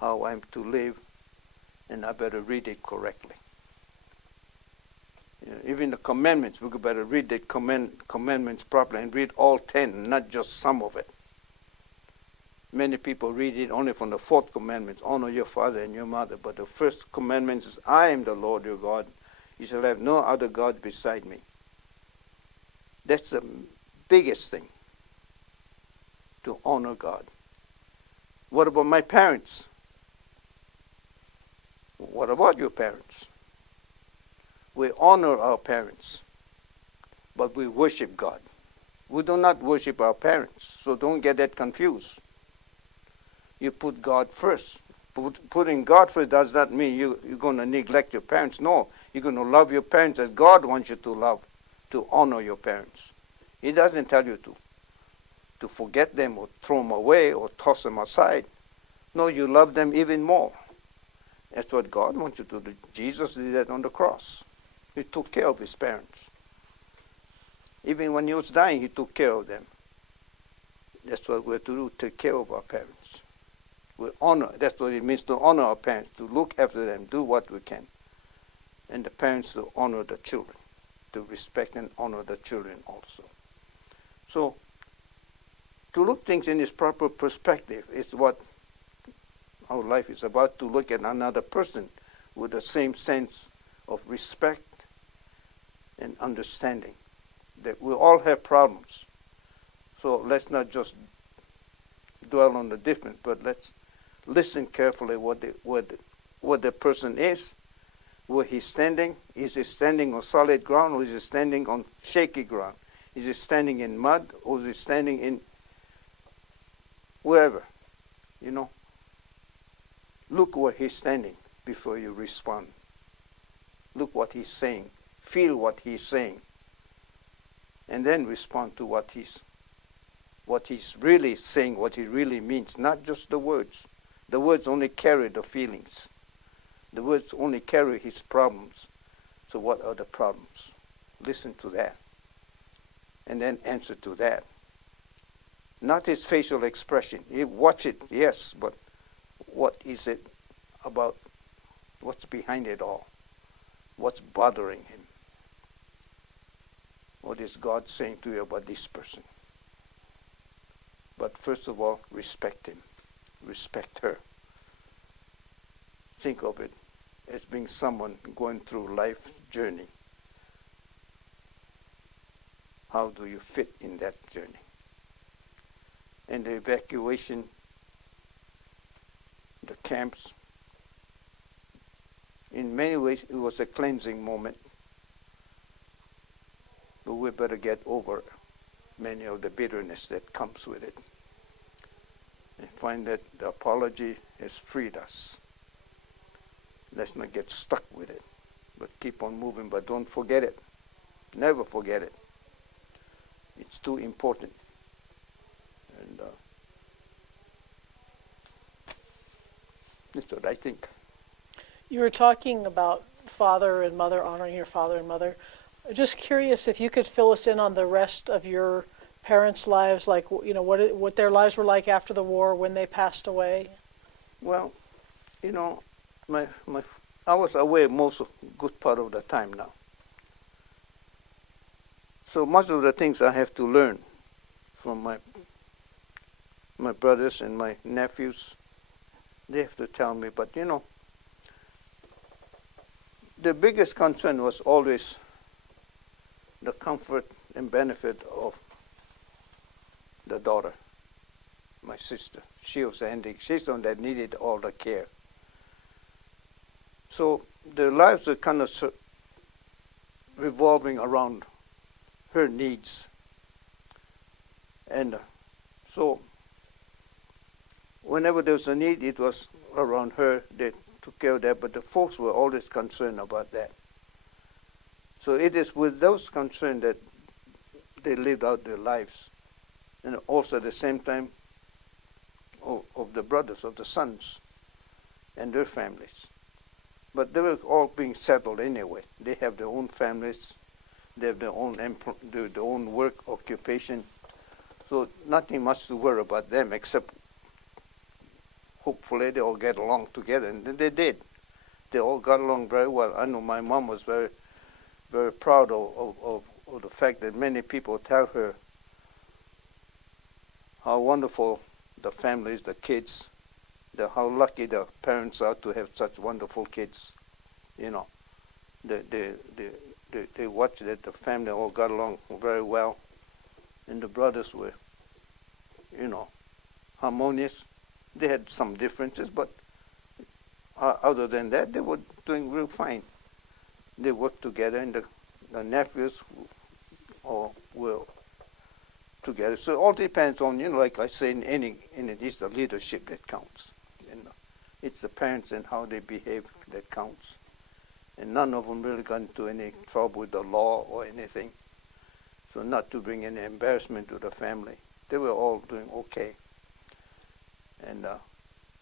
how I'm to live, and I better read it correctly. Even the commandments, we better read the commandments properly and read all 10, not just some of it. Many people read it only from the fourth commandment, honor your father and your mother. But the first commandment is, I am the Lord your God. You shall have no other God beside me. That's the biggest thing, to honor God. What about my parents? What about your parents? We honor our parents, but we worship God. We do not worship our parents, so don't get that confused. You put God first. Putting God first does not mean you're going to neglect your parents. No, you're going to love your parents as God wants you to love, to honor your parents. He doesn't tell you to forget them or throw them away or toss them aside. No, you love them even more. That's what God wants you to do. Jesus did that on the cross. He took care of his parents. Even when he was dying, he took care of them. That's what we're to do, take care of our parents. We honor, that's what it means to honor our parents, to look after them, do what we can. And the parents to honor the children, to respect and honor the children also. So, to look things in its proper perspective is what our life is about, to look at another person with the same sense of respect and understanding. That we all have problems. So let's not just dwell on the difference, but let's listen carefully what the person is, where he's standing. Is he standing on solid ground, or is he standing on shaky ground? Is he standing in mud, or is he standing in wherever? Look where he's standing before you respond. Look what he's saying. Feel what he's saying. And then respond to what he's really saying, what he really means, not just the words. The words only carry the feelings. The words only carry his problems. So what are the problems? Listen to that. And then answer to that. Not his facial expression. You watch it, yes, but what is it about? What's behind it all? What's bothering him? What is God saying to you about this person? But first of all, respect him. Respect her. Think of it as being someone going through life journey. How do you fit in that journey? And the evacuation, the camps, in many ways it was a cleansing moment. But we better get over many of the bitterness that comes with it. And find that the apology has freed us. Let's not get stuck with it, but keep on moving. But don't forget it. Never forget it. It's too important. And that's what I think. You were talking about father and mother, honoring your father and mother. Just curious if you could fill us in on the rest of your parents' lives, like what their lives were like after the war, when they passed away. Well, I was away most of good part of the time now. So much of the things I have to learn from my brothers and my nephews, they have to tell me. But the biggest concern was always the comfort and benefit of the daughter, my sister. She was ending. She's the one that needed all the care. So their lives are kind of revolving around her needs. And so whenever there was a need, it was around her. They took care of that, but the folks were always concerned about that. So it is with those concerns that they lived out their lives. And also at the same time of the brothers, of the sons, and their families. But they were all being settled anyway. They have their own families. They have their own work, occupation. So nothing much to worry about them except hopefully they all get along together, and they did. They all got along very well. I know my mom was very, very proud of the fact that many people tell her how wonderful the families, the kids, how lucky the parents are to have such wonderful kids. You know, they watched that the family all got along very well, and the brothers were, you know, harmonious. They had some differences, but other than that, they were doing real fine. They worked together, and the nephews were together. So it all depends on, you know, like I say, it's the leadership that counts. You know, it's the parents and how they behave that counts. And none of them really got into any trouble with the law or anything. So not to bring any embarrassment to the family. They were all doing okay. And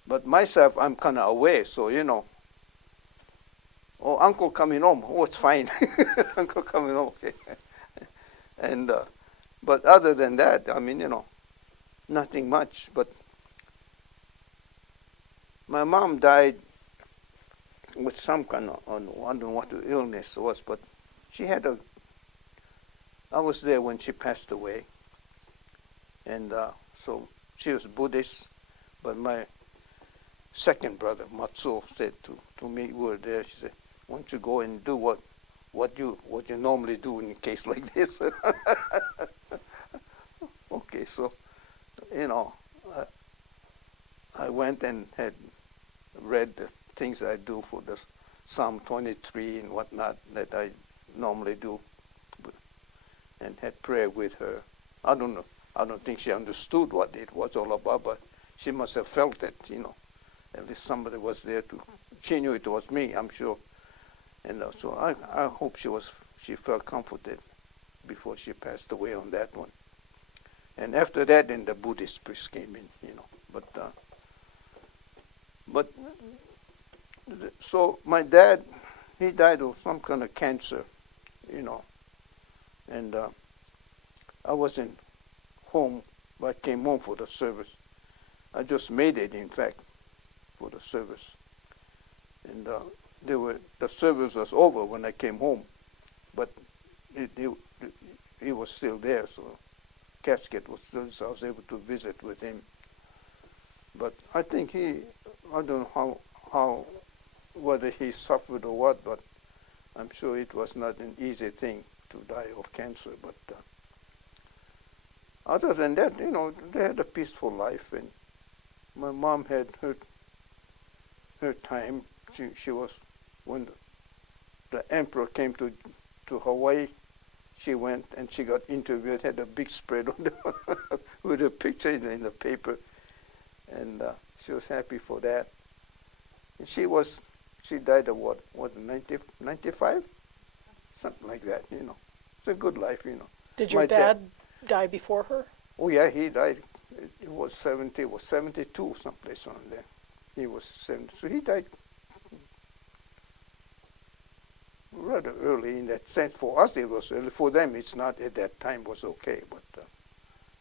but myself, I'm kind of away, so you know. Oh, uncle coming home. Oh, it's fine. Uncle coming home. Okay. And but other than that, I mean, you know, nothing much. But my mom died with some kind of, I don't know what the illness was, but she had I was there when she passed away. And so she was Buddhist, but my second brother, Matsuo, said to me, we were there, she said, why don't you go and do what you normally do in a case like this? Okay, so, you know, I went and had read the things I do for the Psalm 23 and whatnot that I normally do, and had prayer with her. I don't know. I don't think she understood what it was all about, but she must have felt it, you know. At least somebody was there to. She knew it was me, I'm sure. And so I hope she felt comforted before she passed away on that one. And after that, then the Buddhist priest came in, you know. But so my dad, he died of some kind of cancer, you know. And I wasn't home, but I came home for the service. I just made it, in fact, for the service. And the service was over when I came home, but he was still there, so casket was still, so I was able to visit with him. But I think I don't know how whether he suffered or what, but I'm sure it was not an easy thing to die of cancer. But other than that, you know, they had a peaceful life, and my mom had her time. She was, when the emperor came to Hawaii, she went and she got interviewed, had a big spread on with a picture in the paper, and she was happy for that. And she died of what 95? Something like that, you know. It's a good life, you know. Did your dad die before her? Oh yeah, he died. It was 72, someplace around there. He was 70, so he died rather early in that sense. For us, it was early. For them, it's not. At that time, was okay. But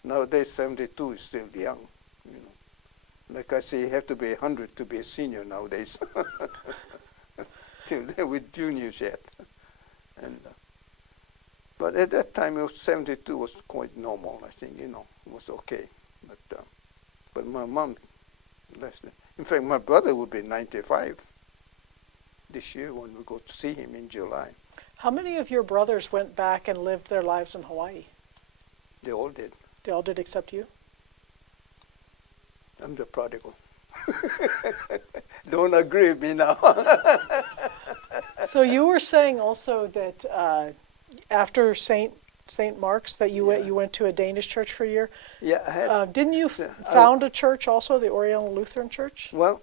nowadays, 72 is still young. You know, like I say, you have to be 100 to be a senior nowadays. Till then, with juniors yet. And but at that time, it was 72 was quite normal. I think, you know, it was okay. But my mom, less than. In fact, my brother would be 95 this year when we go to see him in July. How many of your brothers went back and lived their lives in Hawaii? They all did. They all did except you? I'm the prodigal. Don't agree with me now. So you were saying also that after St. Mark's that you went to a Danish church for a year. Yeah, I had. Didn't you found a church also, the Oriental Lutheran Church? Well,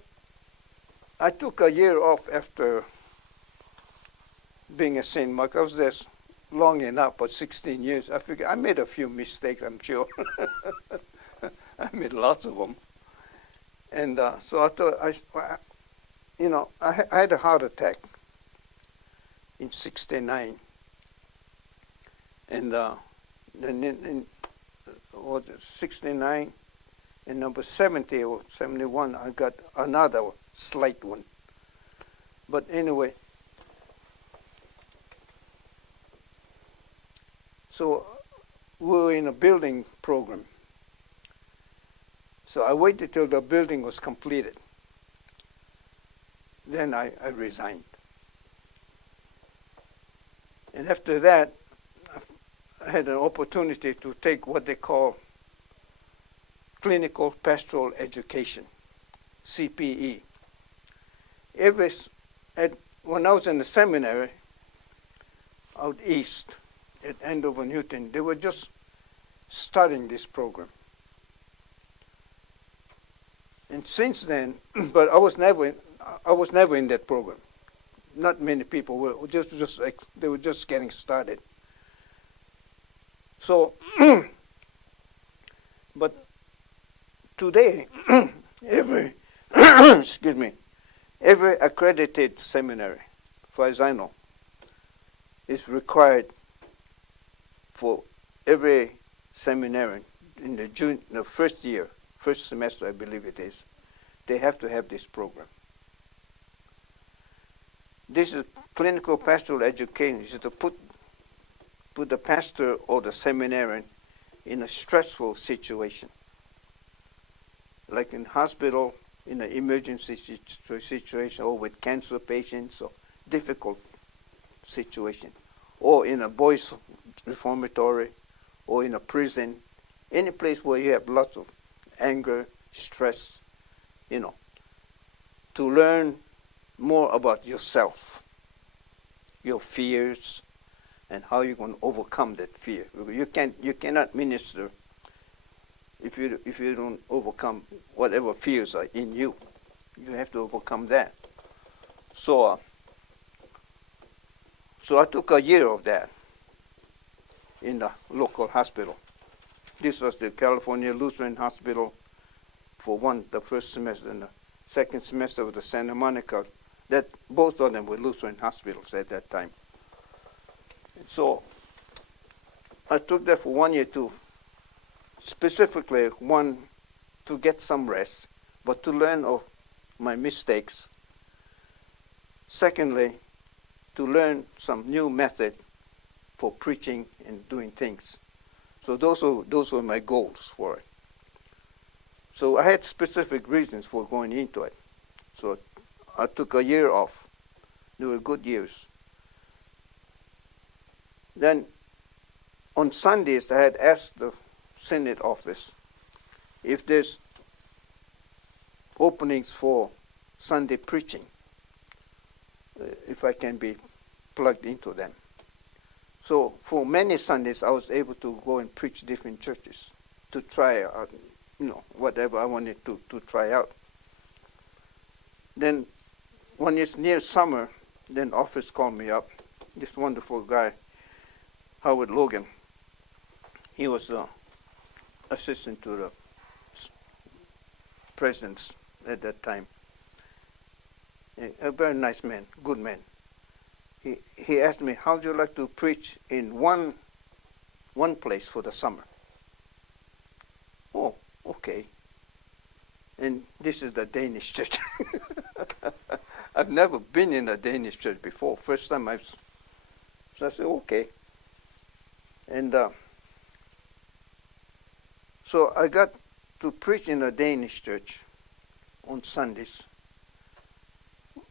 I took a year off after being a St. Mark. I was there long enough, but 16 years. I figured I made a few mistakes, I'm sure. I made lots of them. And so I thought, I had a heart attack in 69. And then in 69, In number 70 or 71, I got another slight one. But anyway, so we were in a building program. So I waited till the building was completed. Then I resigned. And after that, I had an opportunity to take what they call clinical pastoral education, CPE. When I was in the seminary out east at Andover, Newton, they were just starting this program. And since then, but I was never in that program. Not many people were. They were just getting started. So, but today, every every accredited seminary, as far as I know, is required for every seminarian in the first semester, I believe it is, they have to have this program. This is clinical pastoral education. This is to put the pastor or the seminarian in a stressful situation, like in hospital, in an emergency situation, or with cancer patients, or difficult situation, or in a boys' reformatory, or in a prison, any place where you have lots of anger, stress, to learn more about yourself, your fears, and how you're going to overcome that fear. You cannot minister if you don't overcome whatever fears are in you. You have to overcome that. So I took a year of that in the local hospital. This was the California Lutheran Hospital for the first semester, and the second semester was the Santa Monica. Both of them were Lutheran hospitals at that time. So I took that for 1 year too. Specifically, one, to get some rest, but to learn of my mistakes. Secondly, to learn some new method for preaching and doing things. So those were my goals for it. So I had specific reasons for going into it. So I took a year off. They were good years. Then on Sundays, I had asked the Senate office if there's openings for Sunday preaching, if I can be plugged into them. So for many Sundays, I was able to go and preach different churches to try out, whatever I wanted to try out. Then when it's near summer, then office called me up. This wonderful guy, Howard Logan. He was assistant to the president at that time. A very nice man, good man. He asked me, how would you like to preach in one place for the summer? Oh, okay. And this is the Danish church. I've never been in a Danish church before. First time so I said, okay. And so I got to preach in a Danish church on Sundays.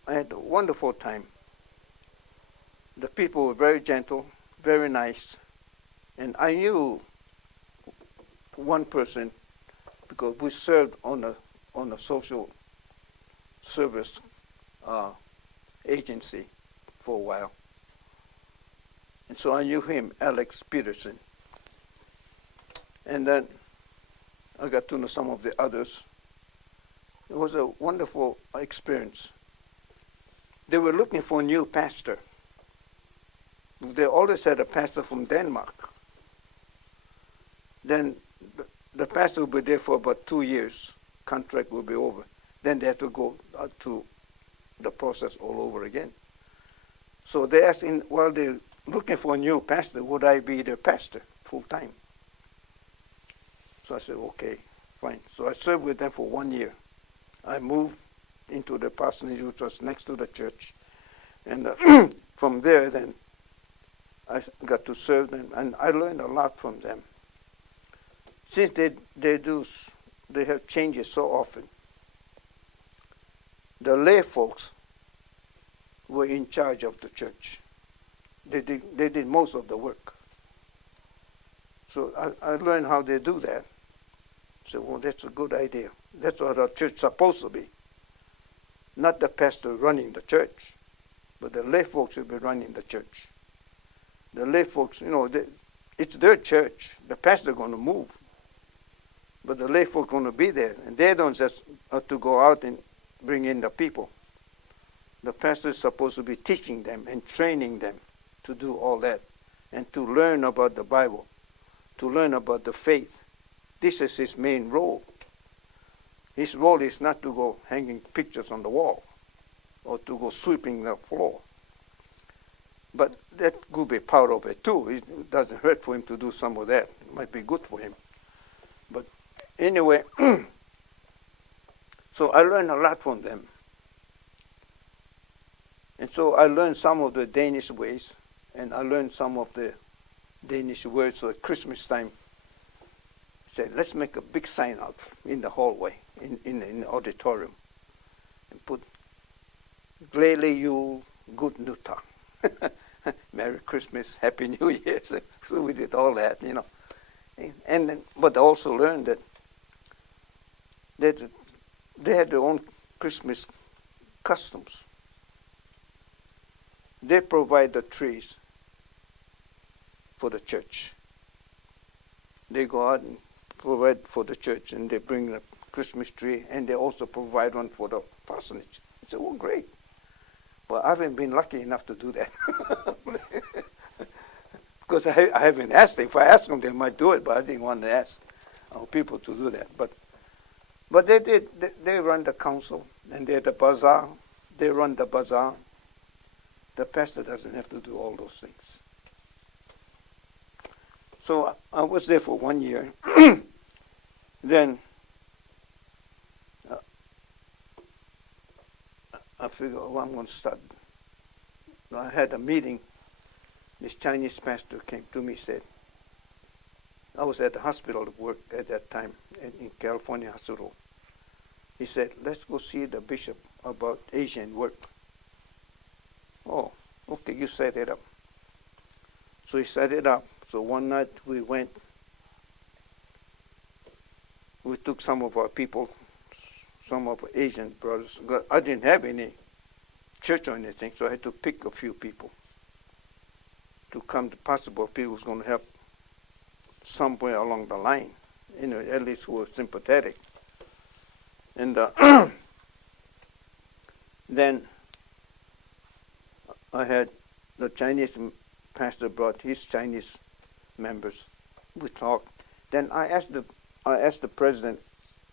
I had a wonderful time. The people were very gentle, very nice. And I knew one person because we served on a social service agency for a while. And so I knew him, Alex Peterson. And then I got to know some of the others. It was a wonderful experience. They were looking for a new pastor. They always had a pastor from Denmark. Then the pastor will be there for about 2 years. Contract will be over. Then they have to go through the process all over again. So they asked, while they're looking for a new pastor, would I be their pastor full time? So I said, okay. fine. So I served with them for 1 year. I moved into the parsonage, which was next to the church. And from there, then, I got to serve them, and I learned a lot from them. Since they have changes so often, the lay folks were in charge of the church. They did most of the work. So I learned how they do that. So, well, that's a good idea. That's what our church is supposed to be. Not the pastor running the church, but the lay folks should be running the church. The lay folks, it's their church. The pastor's going to move. But the lay folks are going to be there. And they don't just have to go out and bring in the people. The pastor is supposed to be teaching them and training them to do all that and to learn about the Bible, to learn about the faith. This is his main role. His role is not to go hanging pictures on the wall or to go sweeping the floor. But that could be part of it too. It doesn't hurt for him to do some of that. It might be good for him. But anyway, so I learned a lot from them. And so I learned some of the Danish ways, and I learned some of the Danish words. So at Christmas time, I said, let's make a big sign out in the hallway, in the auditorium, and put Glædelig Jul, Good Nytår. Merry Christmas, Happy New Year. So we did all that, And then, but I also learned that they had their own Christmas customs. They provide the trees for the church. They go out and provide for the church, and they bring the Christmas tree, and they also provide one for the parsonage. I said, oh, great. But I haven't been lucky enough to do that. Because I haven't asked them. If I asked them, they might do it, but I didn't want to ask people to do that. But they did. They run the council, and they're the bazaar. They run the bazaar. The pastor doesn't have to do all those things. So I was there for 1 year. Then I figured, I'm going to start. I had a meeting. This Chinese pastor came to me and said, I was at the hospital at work at that time, in California hospital. He said, let's go see the bishop about Asian work. Oh, okay, you set it up. So he set it up. So one night we went. We took some of our people, some of our Asian brothers. I didn't have any church or anything, so I had to pick a few people to come to possible people who's going to help somewhere along the line, at least who were sympathetic. And then I had the Chinese pastor brought his Chinese members. We talked. Then I asked the president.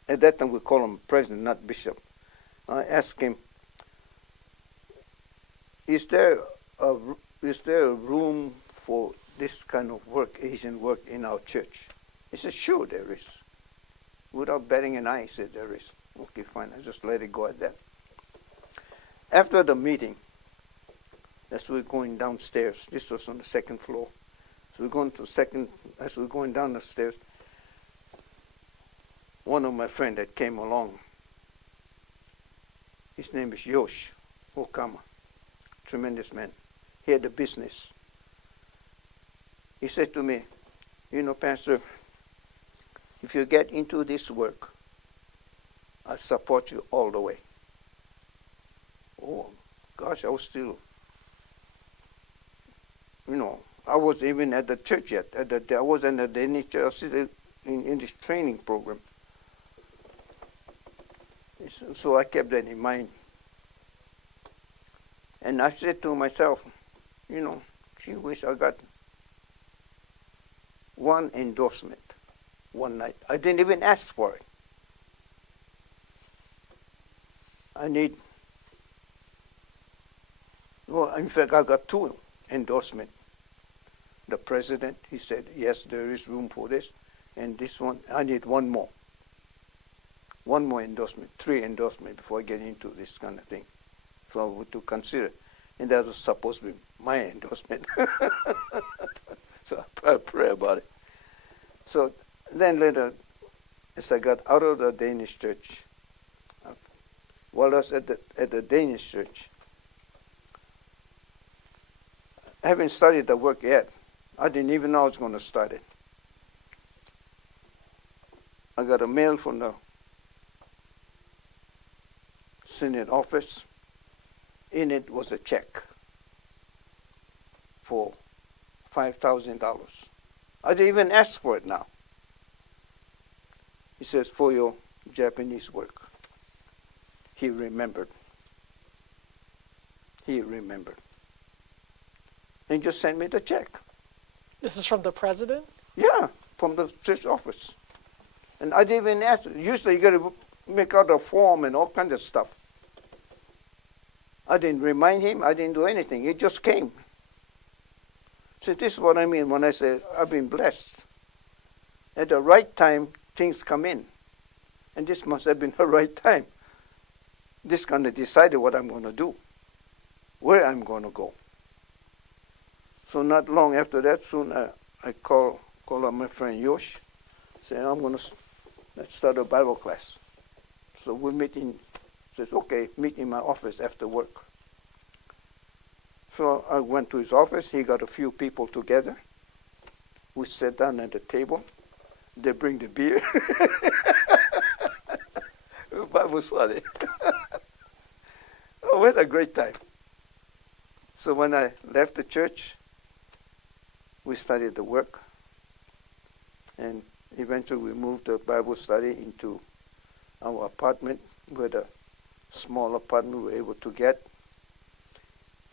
At that time we call him president, not bishop. I asked him, is there a room for this kind of work, Asian work, in our church? He said, sure, there is. Without batting an eye, he said, there is. Okay, fine. I just let it go at that. After the meeting, as we're going downstairs, this was on the second floor. So we're going to as we're going down the stairs, one of my friends that came along, his name is Yosh Okama, tremendous man. He had a business. He said to me, Pastor, if you get into this work, I'll support you all the way. Oh, gosh, I was still, I wasn't even at the church yet. I wasn't at any church. I was still in this training program. So I kept that in mind. And I said to myself, gee whiz, I got one endorsement one night. I didn't even ask for it. In fact, I got two endorsements. The president, he said, yes, there is room for this. And this one, I need one more. one more endorsement, 3 endorsements before I get into this kind of thing. So to consider. And that was supposed to be my endorsement. So I pray about it. So then later, as I got out of the Danish church, while I was at the Danish church, I haven't started the work yet. I didn't even know I was going to start it. I got a mail from the Senate office. In it was a check for $5,000. I didn't even ask for it now. He says, for your Japanese work. He remembered. He remembered. And just sent me the check. This is from the president? Yeah, from the church office. And I didn't even ask. Usually you got to make out a form and all kinds of stuff. I didn't remind him. I didn't do anything. It just came. So this is what I mean when I say I've been blessed. At the right time, things come in. And this must have been the right time. This kind of decided what I'm going to do, where I'm going to go. So not long after that, soon I call up my friend Yosh, say I'm going to let's start a Bible class. So we meet says, okay, meet in my office after work. So I went to his office. He got a few people together. We sat down at the table. They bring the beer. Bible study. Oh, we had a great time. So when I left the church, we started the work. And eventually we moved the Bible study into our apartment. We had a small apartment we were able to get.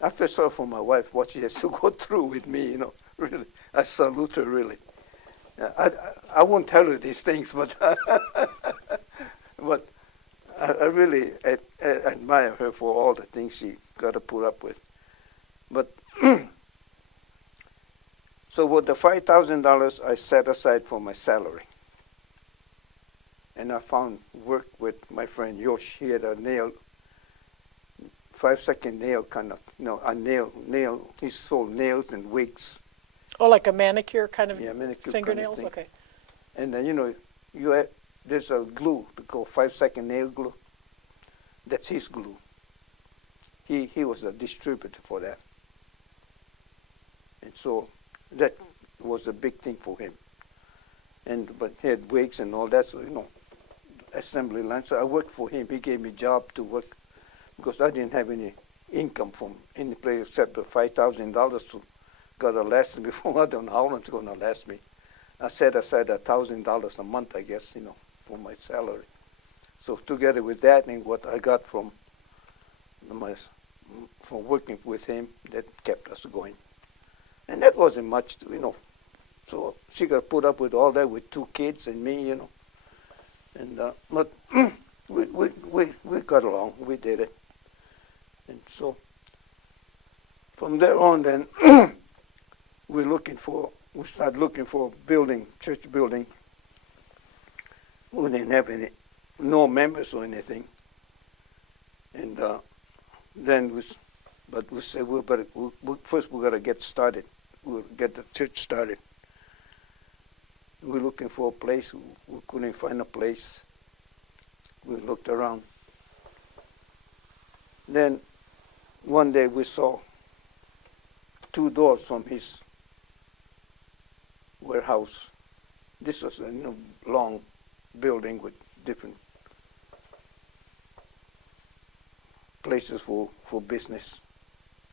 I feel sorry for my wife, what she has to go through with me, really. I salute her, really. I won't tell her these things, but but I really admire her for all the things she got to put up with. But so with the $5,000 I set aside for my salary. And I found work with my friend Yosh. He had a 5-second nail kind of, a nail. He sold nails and wigs. Oh, like a manicure kind of manicure fingernails? Kind of okay. And then, there's a glue called 5-second nail glue. That's his glue. He was a distributor for that. And so that was a big thing for him. But he had wigs and all that, so, assembly line. So I worked for him. He gave me a job to work because I didn't have any income from any place except the $5,000 to gotta last me before. I don't know how long it's gonna last me. I set aside $1,000 a month, I guess, for my salary. So together with that and what I got from working with him, that kept us going. And that wasn't much, So she got put up with all that with 2 kids and me, And but we got along. We did it. And so from there on, then we started looking for a building, church building. We didn't have no members or anything. And then we said first we got to get started. We'll get the church started. We were looking for a place. We couldn't find a place. We looked around. Then one day we saw 2 doors from his warehouse. This was a long building with different places for business.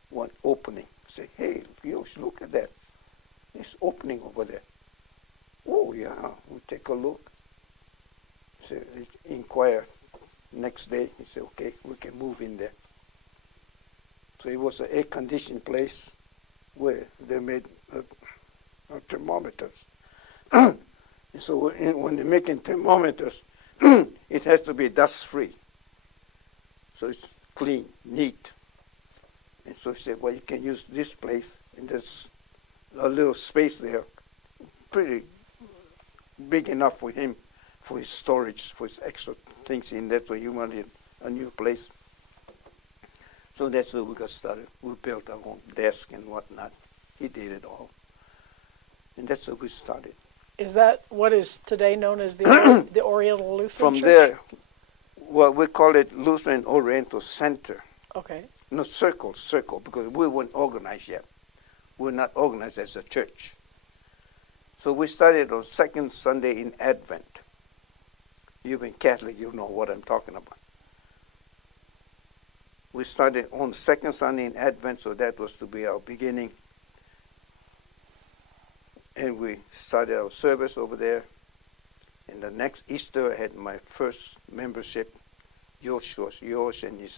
One opening. Say, hey, Yosh, look at that. There's opening over there. Oh, yeah, we'll take a look. So inquire. Next day, he said, okay, we can move in there. So it was an air-conditioned place where they made thermometers. And so when they're making thermometers, it has to be dust-free. So it's clean, neat. And so he said, well, you can use this place, and there's a little space there, pretty big enough for him for his storage, for his extra things in. That's why he wanted a new place. So that's where we got started. We built our own desk and whatnot. He did it all. And that's where we started. Is that what is today known as the Oriental Lutheran From Church? there, well, we call it Lutheran Oriental Center. Okay. No, circle, because we weren't organized yet. We're not organized as a church. So we started on second Sunday in Advent. You've been Catholic, you know what I'm talking about. We started on the second Sunday in Advent, so that was to be our beginning. And we started our service over there. And the next Easter, I had my first membership. Yosh and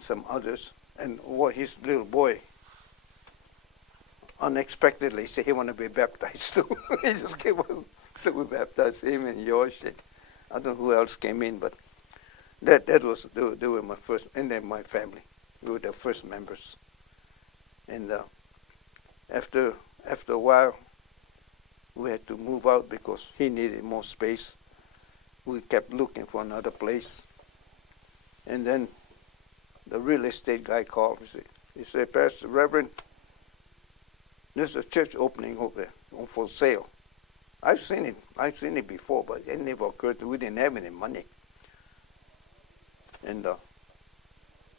some others. And his little boy, unexpectedly, said he wanted to be baptized too. He just came up, so we baptized him and Yosh. And I don't know who else came in, but that was, they were my first, and then my family. We were the first members. And after a while, we had to move out because he needed more space. We kept looking for another place. And then the real estate guy called. He said, Pastor, Reverend, there's a church opening over there for sale. I've seen it before, but it never occurred to me. We didn't have any money. And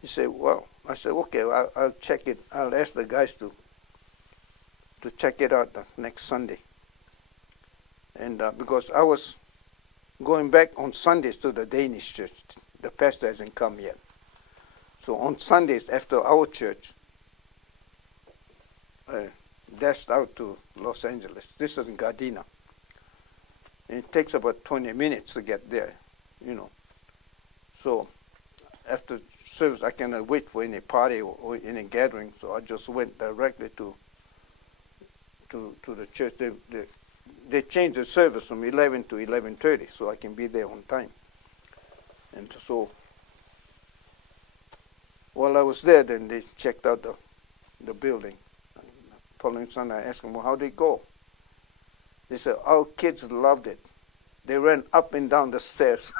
he said, well, I said, okay, I'll check it. I'll ask the guys to check it out the next Sunday. And because I was going back on Sundays to the Danish church. The pastor hasn't come yet. So on Sundays after our church, I dashed out to Los Angeles. This is in Gardena. And it takes about 20 minutes to get there, you know. So after service, I cannot wait for any party or any gathering, so I just went directly to the church. They changed the service from 11 to 11:30, so I can be there on time. And so while I was there, then they checked out the building. And the following Sunday, I asked them, well, how'd it go? They said, our kids loved it. They ran up and down the stairs,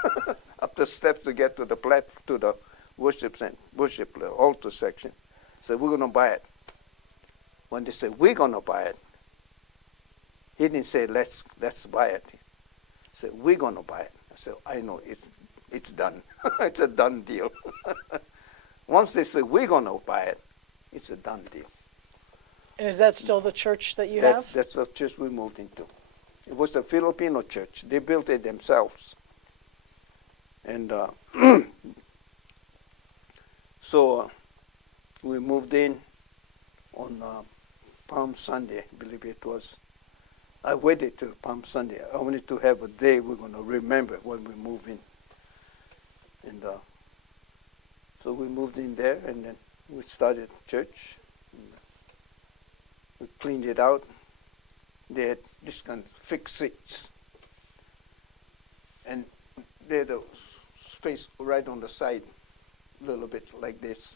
up the steps to get to the worship altar section. Said, we're going to buy it. When they said, we're going to buy it, he didn't say, let's buy it. He said, we're going to buy it. I said, I know, it's done. It's a done deal. Once they say we're going to buy it, it's a done deal. And is that still the church that you have? That's the church we moved into. It was a Filipino church. They built it themselves. And so we moved in on Palm Sunday, I believe it was. I waited till Palm Sunday. I wanted to have a day we're going to remember when we move in. And so we moved in there, and then we started church. We cleaned it out. They had this kind of fixed seats. And they had a space right on the side, a little bit like this,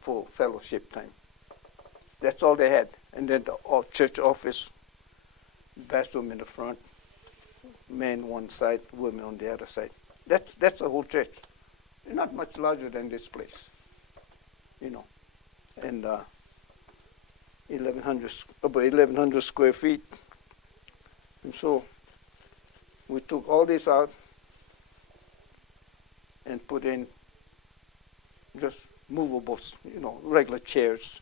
for fellowship time. That's all they had. And then the church office, bathroom in the front, men one side, women on the other side. That's the whole church. Not much larger than this place, you know. And about 1,100 square feet. And so we took all this out and put in just movables, you know, regular chairs.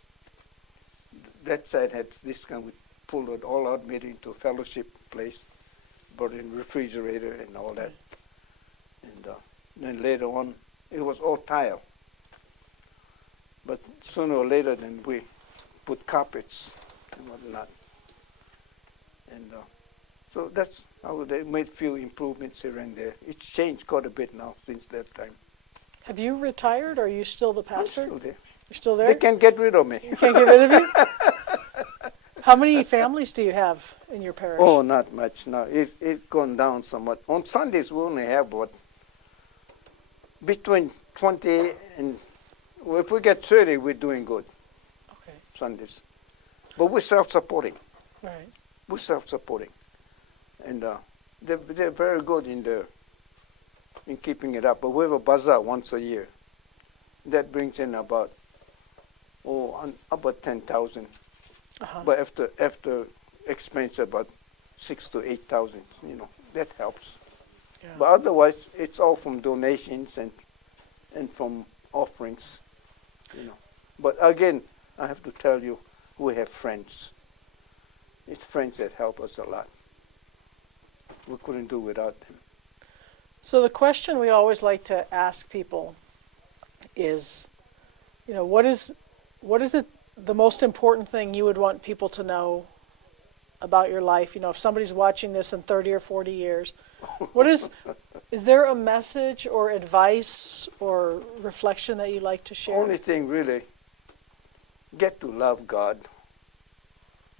That side had this kind, we pulled it all out, made it into a fellowship place, brought in refrigerator and all that. And then later on, it was all tile. But sooner or later, then we put carpets and whatnot. And so that's how they made few improvements here and there. It's changed quite a bit now since that time. Have you retired, or are you still the pastor? I'm still there. You're still there? They can't get rid of me. You can't get rid of you? How many families do you have in your parish? Oh, not much now. It's gone down somewhat. On Sundays, we only have what? Between 20 and, well, if we get 30, we're doing good. Okay. Sundays. But we're self-supporting. Right. We're self-supporting. And they're very good in keeping it up. But we have a bazaar once a year. That brings in about 10,000. Uh-huh. But after expense about 6,000 to 8,000, that helps. Yeah. But otherwise, it's all from donations and from offerings, But again, I have to tell you, we have friends. It's friends that help us a lot. We couldn't do without them. So the question we always like to ask people is, what is it the most important thing you would want people to know about your life? If somebody's watching this in 30 or 40 years, is there a message or advice or reflection that you'd like to share? Only thing really, get to love God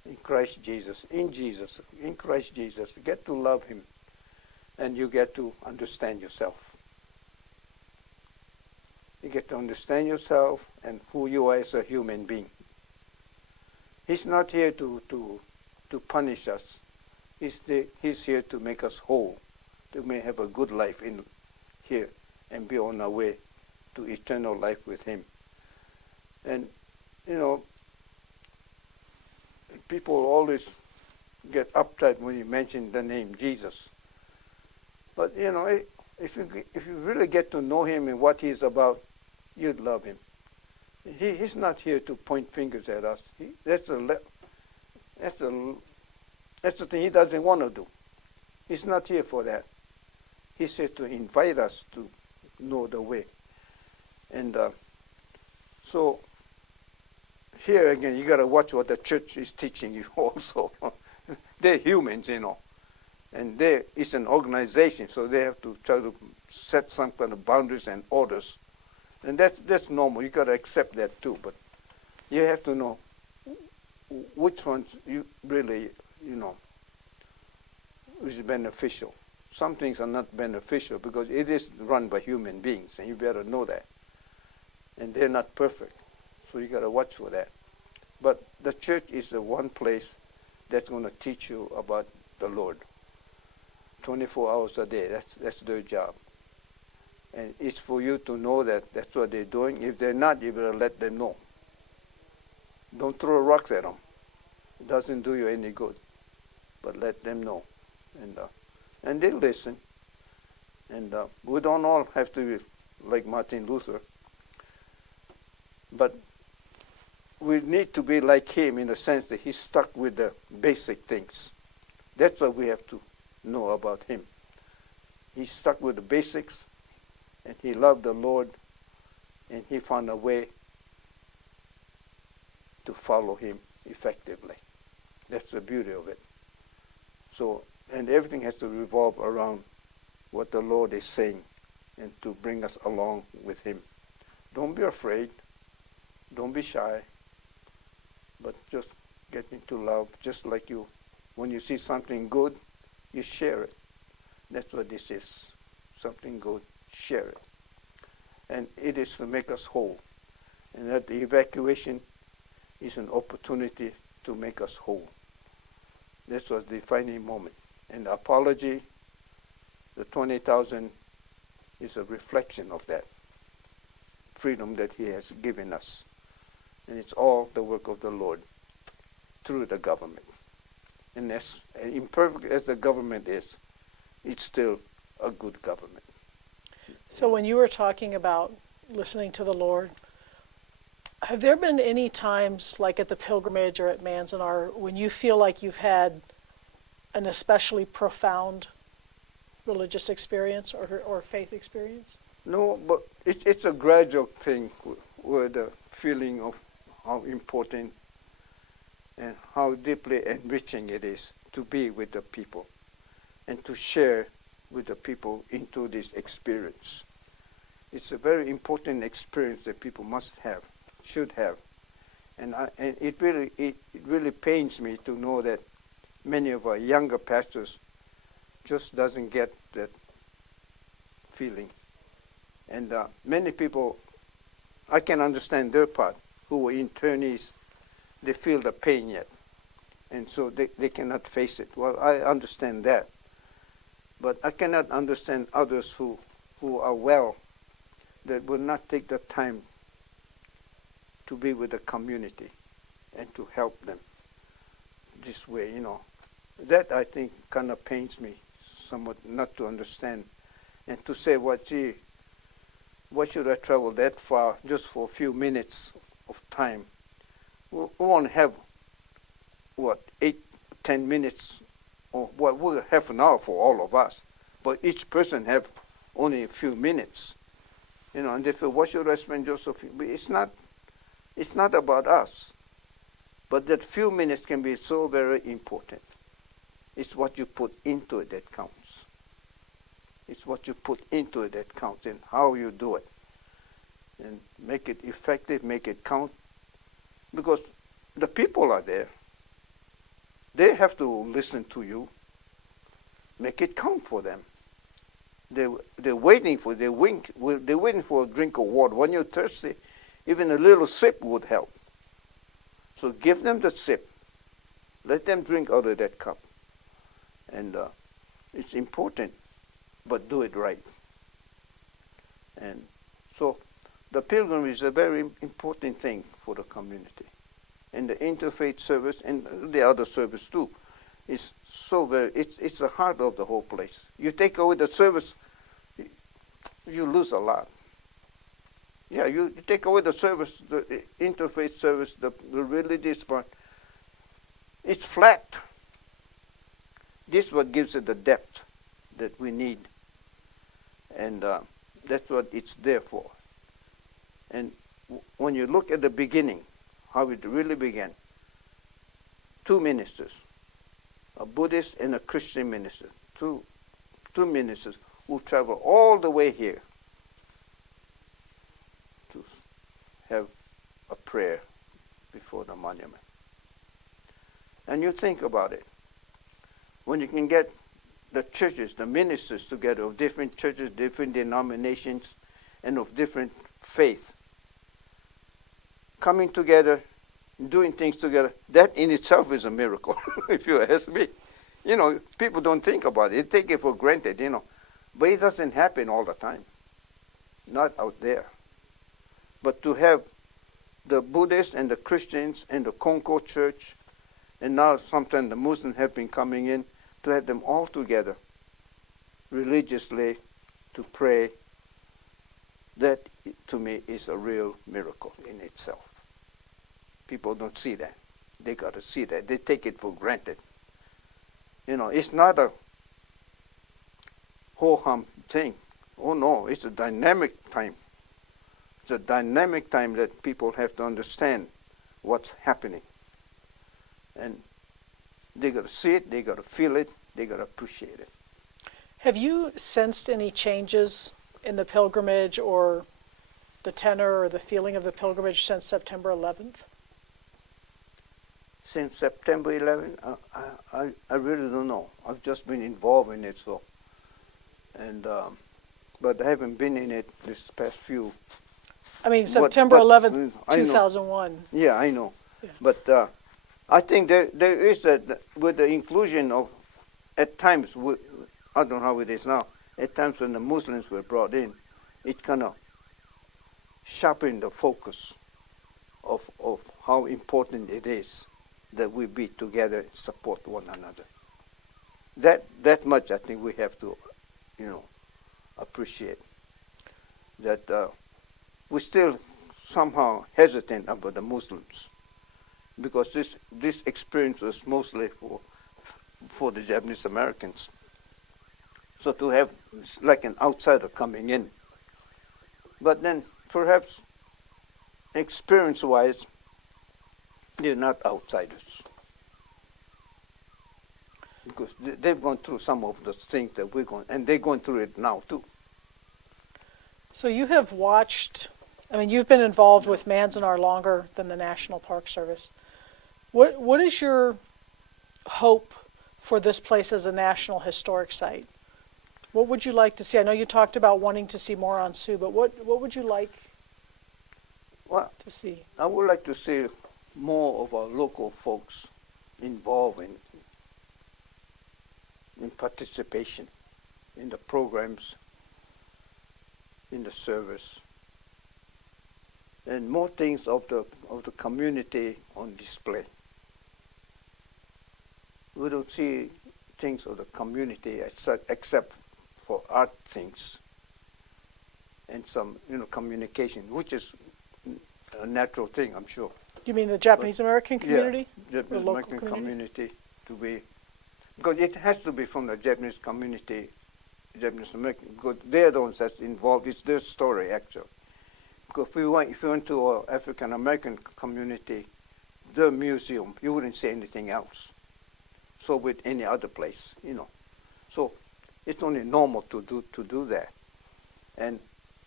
in Christ Jesus, in Christ Jesus. Get to love Him, and you get to understand yourself. You get to understand yourself and who you are as a human being. He's not here to punish us. He's here to make us whole, to may have a good life in here and be on our way to eternal life with Him. And, people always get uptight when you mention the name Jesus. But, if you really get to know Him and what He's about, you'd love Him. He's not here to point fingers at us. That's the thing He doesn't want to do. He's not here for that. He's here to invite us to know the way. And so here again, you got to watch what the church is teaching you also. They're humans, and it's an organization, so they have to try to set some kind of boundaries and orders. And that's normal. You got to accept that too. But you have to know which ones you really, is beneficial. Some things are not beneficial because it is run by human beings, and you better know that. And they're not perfect, so you got to watch for that. But the church is the one place that's going to teach you about the Lord. 24 hours a day, that's their job. And it's for you to know that that's what they're doing. If they're not, you better let them know. Don't throw rocks at them. It doesn't do you any good. But let them know. And they listen. And we don't all have to be like Martin Luther. But we need to be like him in the sense that he's stuck with the basic things. That's what we have to know about him. He's stuck with the basics, and he loved the Lord, and he found a way to follow him effectively. That's the beauty of it. So, and everything has to revolve around what the Lord is saying and to bring us along with him. Don't be afraid. Don't be shy. But just get into love, just like you. When you see something good, you share it. That's what this is. Something good, share it. And it is to make us whole. And that the evacuation is an opportunity to make us whole. This was the defining moment. And the apology, the 20,000, is a reflection of that freedom that he has given us. And it's all the work of the Lord through the government. And as imperfect as the government is, it's still a good government. So when you were talking about listening to the Lord, have there been any times, like at the pilgrimage or at Manzanar, when you feel like you've had an especially profound religious experience or faith experience? No, but it's a gradual thing where the feeling of how important and how deeply enriching it is to be with the people and to share with the people into this experience. It's a very important experience that people must have, should have. And it really pains me to know that many of our younger pastors just doesn't get that feeling. And many people, I can understand their part, who were internees, they feel the pain yet. And so they cannot face it. Well, I understand that. But I cannot understand others who are well that will not take the time to be with the community and to help them this way, That, I think, kind of pains me somewhat not to understand and to say, well, gee, why should I travel that far just for a few minutes of time? We won't have, 8, 10 minutes, or we'll have an hour for all of us, but each person have only a few minutes, and they feel, why should I spend just a few? But it's not about us, but that few minutes can be so very important. It's what you put into it that counts. It's what you put into it that counts and how you do it. And make it effective, make it count. Because the people are there. They have to listen to you. Make it count for them. They're waiting for they're waiting for a drink of water. When you're thirsty, even a little sip would help. So give them the sip. Let them drink out of that cup. And it's important, but do it right. And so the pilgrimage is a very important thing for the community. And the interfaith service and the other service too is so very, it's the heart of the whole place. You take away the service, you lose a lot. Yeah, you take away the service, the interfaith service, the religious part, it's flat. This is what gives it the depth that we need. And that's what it's there for. And when you look at the beginning, how it really began, 2 ministers, a Buddhist and a Christian minister, two ministers who travel all the way here to have a prayer before the monument. And you think about it. When you can get the churches, the ministers together of different churches, different denominations, and of different faith, coming together, doing things together, that in itself is a miracle, if you ask me. People don't think about it. They take it for granted, But it doesn't happen all the time. Not out there. But to have the Buddhists and the Christians and the Concord Church, and now sometimes the Muslims have been coming in, to have them all together religiously to pray, that to me is a real miracle in itself. People don't see that. They got to see that. They take it for granted. It's not a ho-hum thing. Oh no, it's a dynamic time. It's a dynamic time that people have to understand what's happening. And they got to see it, they got to feel it, they got to appreciate it. Have you sensed any changes in the pilgrimage or the tenor or the feeling of the pilgrimage since September 11th? Since September 11th, I really don't know. I've just been involved in it, so. And but I haven't been in it this past few. I mean, September 11th, 2001. Yeah, I know. Yeah. But I think there is with the inclusion of, at times, I don't know how it is now, at times when the Muslims were brought in, it kind of sharpened the focus of how important it is that we be together and support one another. That much I think we have to, appreciate. That we're still somehow hesitant about the Muslims, because this experience was mostly for the Japanese Americans. So to have like an outsider coming in. But then perhaps experience-wise, they're not outsiders. Because they've gone through some of the things that we're going, and they're going through it now too. So you have watched, you've been involved with Manzanar longer than the National Park Service. What is your hope for this place as a National Historic Site? What would you like to see? I know you talked about wanting to see more on Sioux, but what would you like to see? I would like to see more of our local folks involved in participation. in the programs, in the service, and more things of the community on display. We don't see things of the community except for art things and some communication, which is a natural thing, I'm sure. You mean the Japanese American community? Yeah, Japanese American community to be, because it has to be from the Japanese community, Japanese American, because they're the ones that's involved. It's their story, actually. Because if you went to an African American community, the museum, you wouldn't see anything else. So with any other place, so it's only normal to do that, and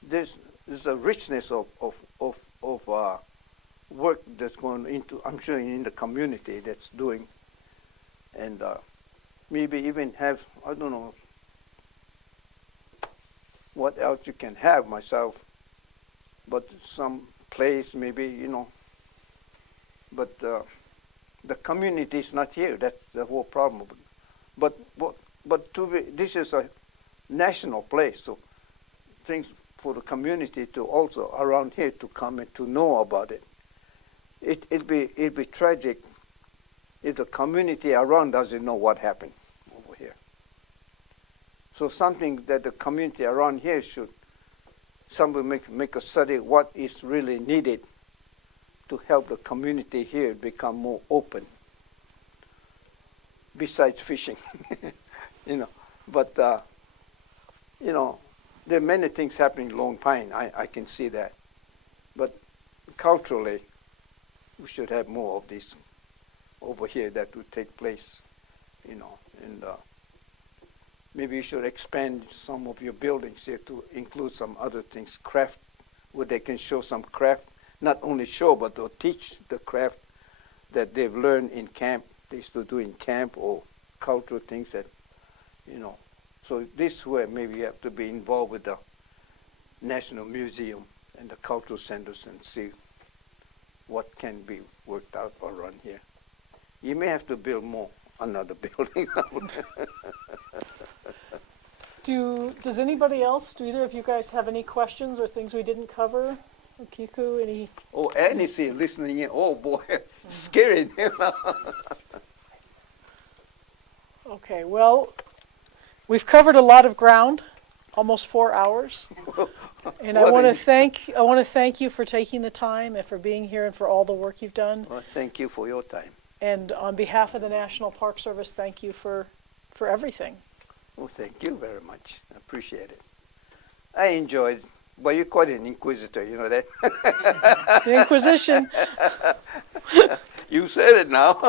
there's a richness of work that's going into, I'm sure, in the community that's doing, and maybe even have, I don't know what else you can have myself, but some place maybe, but the community is not here. That's the whole problem. But this is a national place, so things for the community to also around here to come and to know about it. It'd be tragic if the community around doesn't know what happened over here. So something that the community around here should, somebody make a study what is really needed to help the community here become more open, besides fishing, But, there are many things happening in Long Pine, I can see that. But culturally, we should have more of this over here that would take place, and maybe you should expand some of your buildings here to include some other things, craft, where they can show some craft. Not only show, but to teach the craft that they've learned in camp, they used to do in camp, or cultural things that, So this is where maybe you have to be involved with the National Museum and the cultural centers and see what can be worked out around here. You may have to build another building. Does anybody else, do either of you guys have any questions or things we didn't cover? Kiku, any? Oh, Annie's here listening in. Oh boy, scary. Okay, well, we've covered a lot of ground, almost 4 hours, and I want to thank you for taking the time and for being here and for all the work you've done. Well, thank you for your time. And on behalf of the National Park Service, thank you for everything. Well, thank you very much. I appreciate it. I enjoyed. But you're quite an inquisitor, you know that? It's the Inquisition. You said it now.